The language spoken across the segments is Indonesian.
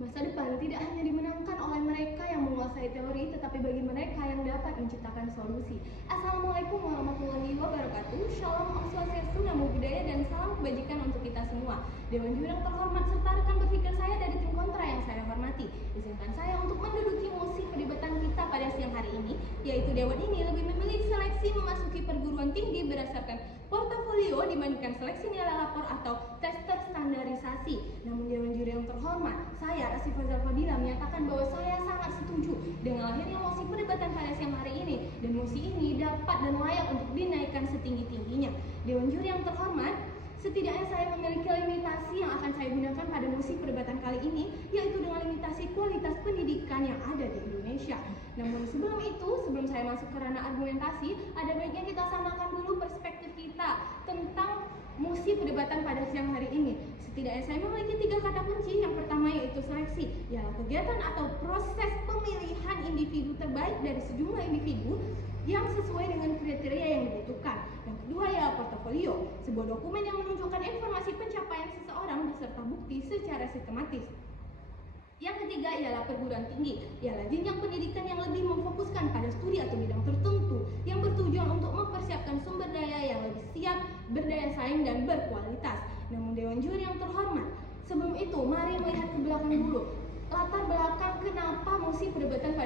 Masa depan tidak hanya dimenangkan oleh mereka yang menguasai teori, tetapi bagi mereka yang dapat menciptakan solusi. Assalamualaikum warahmatullahi wabarakatuh. Shalom, Om Swastiastu, Namo Buddhaya, dan salam kebajikan untuk kita semua. Dewan Juri yang terhormat serta rekan berpikir saya dari tim kontra yang saya hormati, izinkan saya untuk menduduki mosi perdebatan kita pada siang hari ini, yaitu Dewan ini lebih memilih seleksi memasuki perguruan tinggi berdasarkan portofolio dibandingkan seleksi nilai lapor atau tes terstandarisasi. Namun Dewan Juri yang terhormat, saya Asy Fazal Fadila menyatakan bahwa saya sangat setuju dengan lahirnya mosi perdebatan pada siang hari ini, dan mosi ini dapat dan layak untuk dinaikkan setinggi-tingginya. Dewan Juri yang terhormat, setidaknya saya memiliki limitasi yang akan saya gunakan pada mosi perdebatan kali ini, yaitu dengan limitasi kualitas pendidikan yang ada di Indonesia. Namun sebelum itu, sebelum saya masuk ke ranah argumentasi, ada baiknya kita samakan dulu perspektif kita tentang mosi perdebatan pada siang hari ini. Setidaknya saya memiliki 3 kata kunci. Yang pertama yaitu seleksi, ialah kegiatan atau proses pemilihan individu terbaik dari sejumlah individu yang sesuai dengan kriteria yang dibutuhkan. Yang kedua ialah portofolio, sebuah dokumen yang menunjukkan informasi pencapaian seseorang beserta bukti secara sistematis. Yang ketiga ialah perguruan tinggi, ialah jenjang pendidikan yang lebih memfokuskan pada studi atau bidang tertentu yang bertujuan untuk mempersiapkan sumber daya yang lebih siap, berdaya saing, dan berkualitas. Namun Dewan Juri yang terhormat, sebelum itu mari melihat ke belakang dulu. Latar belakang kenapa mosi perdebatan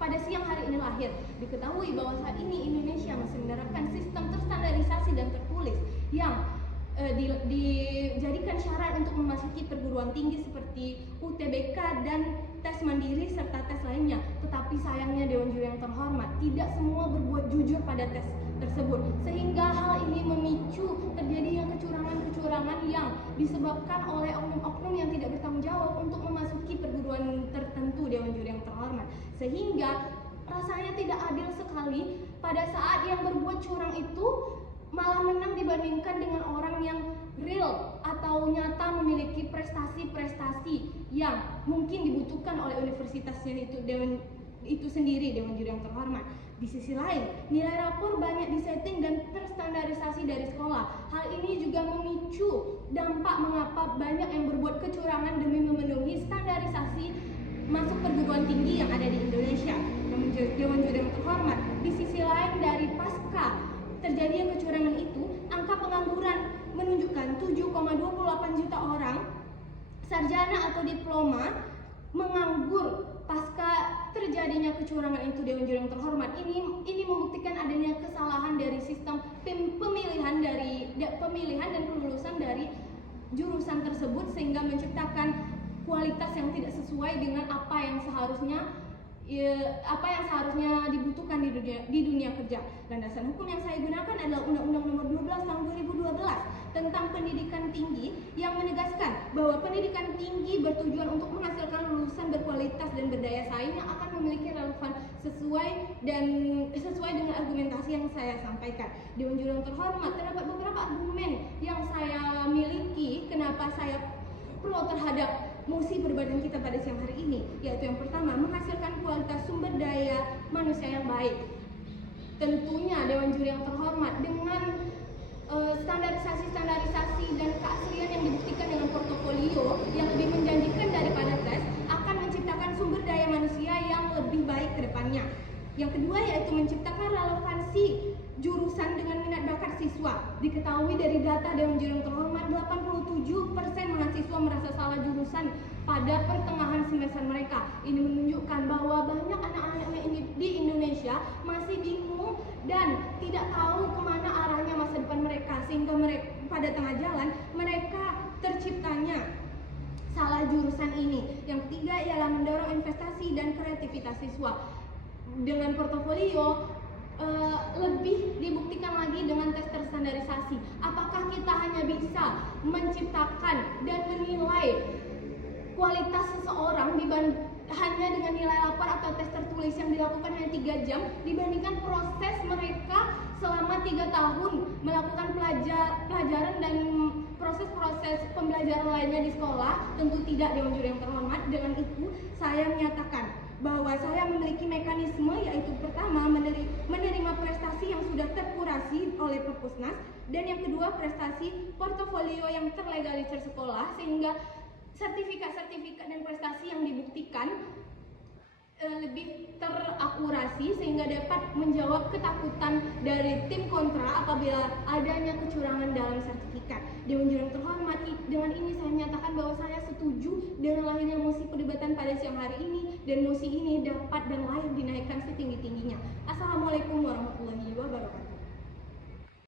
pada siang hari ini lahir. Diketahui bahwa saat ini Indonesia masih menerapkan sistem terstandarisasi dan tertulis yang dijadikan syarat untuk memasuki perguruan tinggi seperti UTBK dan tes mandiri serta tes lainnya. Tetapi sayangnya Dewan Juri yang terhormat, tidak semua berbuat jujur pada tes tersebut, sehingga hal ini memicu terjadinya kecurangan-kecurangan yang disebabkan oleh oknum-oknum yang tidak bertanggung jawab untuk memasuki perguruan tertentu. Dewan Juri yang terhormat, sehingga rasanya tidak adil sekali pada saat yang berbuat curang itu malah menang dibandingkan dengan orang yang real atau nyata memiliki prestasi-prestasi yang mungkin dibutuhkan oleh universitasnya itu sendiri. Dewan Juri yang terhormat, di sisi lain nilai rapor banyak disetting dan terstandarisasi dari sekolah. Hal ini juga memicu dampak mengapa banyak yang berbuat kecurangan demi memenuhi standarisasi masuk perguruan tinggi yang ada di Indonesia. Namun Dewan Juri yang terhormat, di sisi lain dari pasca terjadinya kecurangan itu, angka pengangguran menunjukkan 7,28 juta orang sarjana atau diploma menganggur pasca terjadinya kecurangan itu. Dewan Juri yang terhormat, ini membuktikan adanya kesalahan dari sistem pemilihan dan kelulusan dari jurusan tersebut, sehingga menciptakan kualitas yang tidak sesuai dengan apa yang seharusnya dibutuhkan di dunia kerja. Landasan hukum yang saya gunakan adalah Undang-Undang Nomor 12 Tahun 2012 tentang pendidikan tinggi yang menegaskan bahwa pendidikan tinggi bertujuan untuk menghasilkan lulusan berkualitas dan berdaya saing yang akan memiliki relevan sesuai dengan argumentasi yang saya sampaikan. Dewan Juri yang terhormat, terdapat beberapa argumen yang saya miliki kenapa saya pro terhadap mosi perdebatan kita pada siang hari ini, yaitu yang pertama, menghasilkan kualitas sumber daya manusia yang baik. Tentunya Dewan Juri yang terhormat, dengan standarisasi dan keaslian yang dibuktikan dengan portofolio yang lebih menjanjikan daripada tes, akan menciptakan sumber daya manusia yang lebih baik ke depannya. Yang kedua yaitu menciptakan relevansi jurusan dengan minat bakat siswa. Diketahui dari data Dewan Juri yang terhormat, 87% mahasiswa merasa salah jurusan pada pertengahan semester mereka. Ini menunjukkan bahwa banyak anak-anak di Indonesia masih bingung dan tidak tahu kemana arahnya masa depan mereka, sehingga pada tengah jalan mereka terciptanya salah jurusan ini. Yang ketiga ialah mendorong investasi dan kreativitas siswa. Dengan portofolio lebih dibuktikan lagi dengan tes terstandarisasi. Apakah kita hanya bisa menciptakan dan menilai kualitas seseorang hanya dengan nilai lapor atau tes tertulis yang dilakukan hanya 3 jam dibandingkan proses mereka selama 3 tahun melakukan pelajaran dan proses-proses pembelajaran lainnya di sekolah? Tentu tidak, Dewan Juri yang terhormat. Dengan itu saya menyatakan bahwa saya memiliki mekanisme, yaitu pertama menerima prestasi yang sudah terkurasi oleh Perpusnas, dan yang kedua prestasi portofolio yang terlegalisir sekolah, sehingga sertifikat dan prestasi lebih terakurasi sehingga dapat menjawab ketakutan dari tim kontra apabila adanya kecurangan dalam sertifikat. Dewan Juri yang terhormat, dengan ini saya menyatakan bahwa saya setuju dengan lahirnya mosi perdebatan pada siang hari ini, dan mosi ini dapat dan layak dinaikkan setinggi-tingginya. Assalamualaikum warahmatullahi wabarakatuh.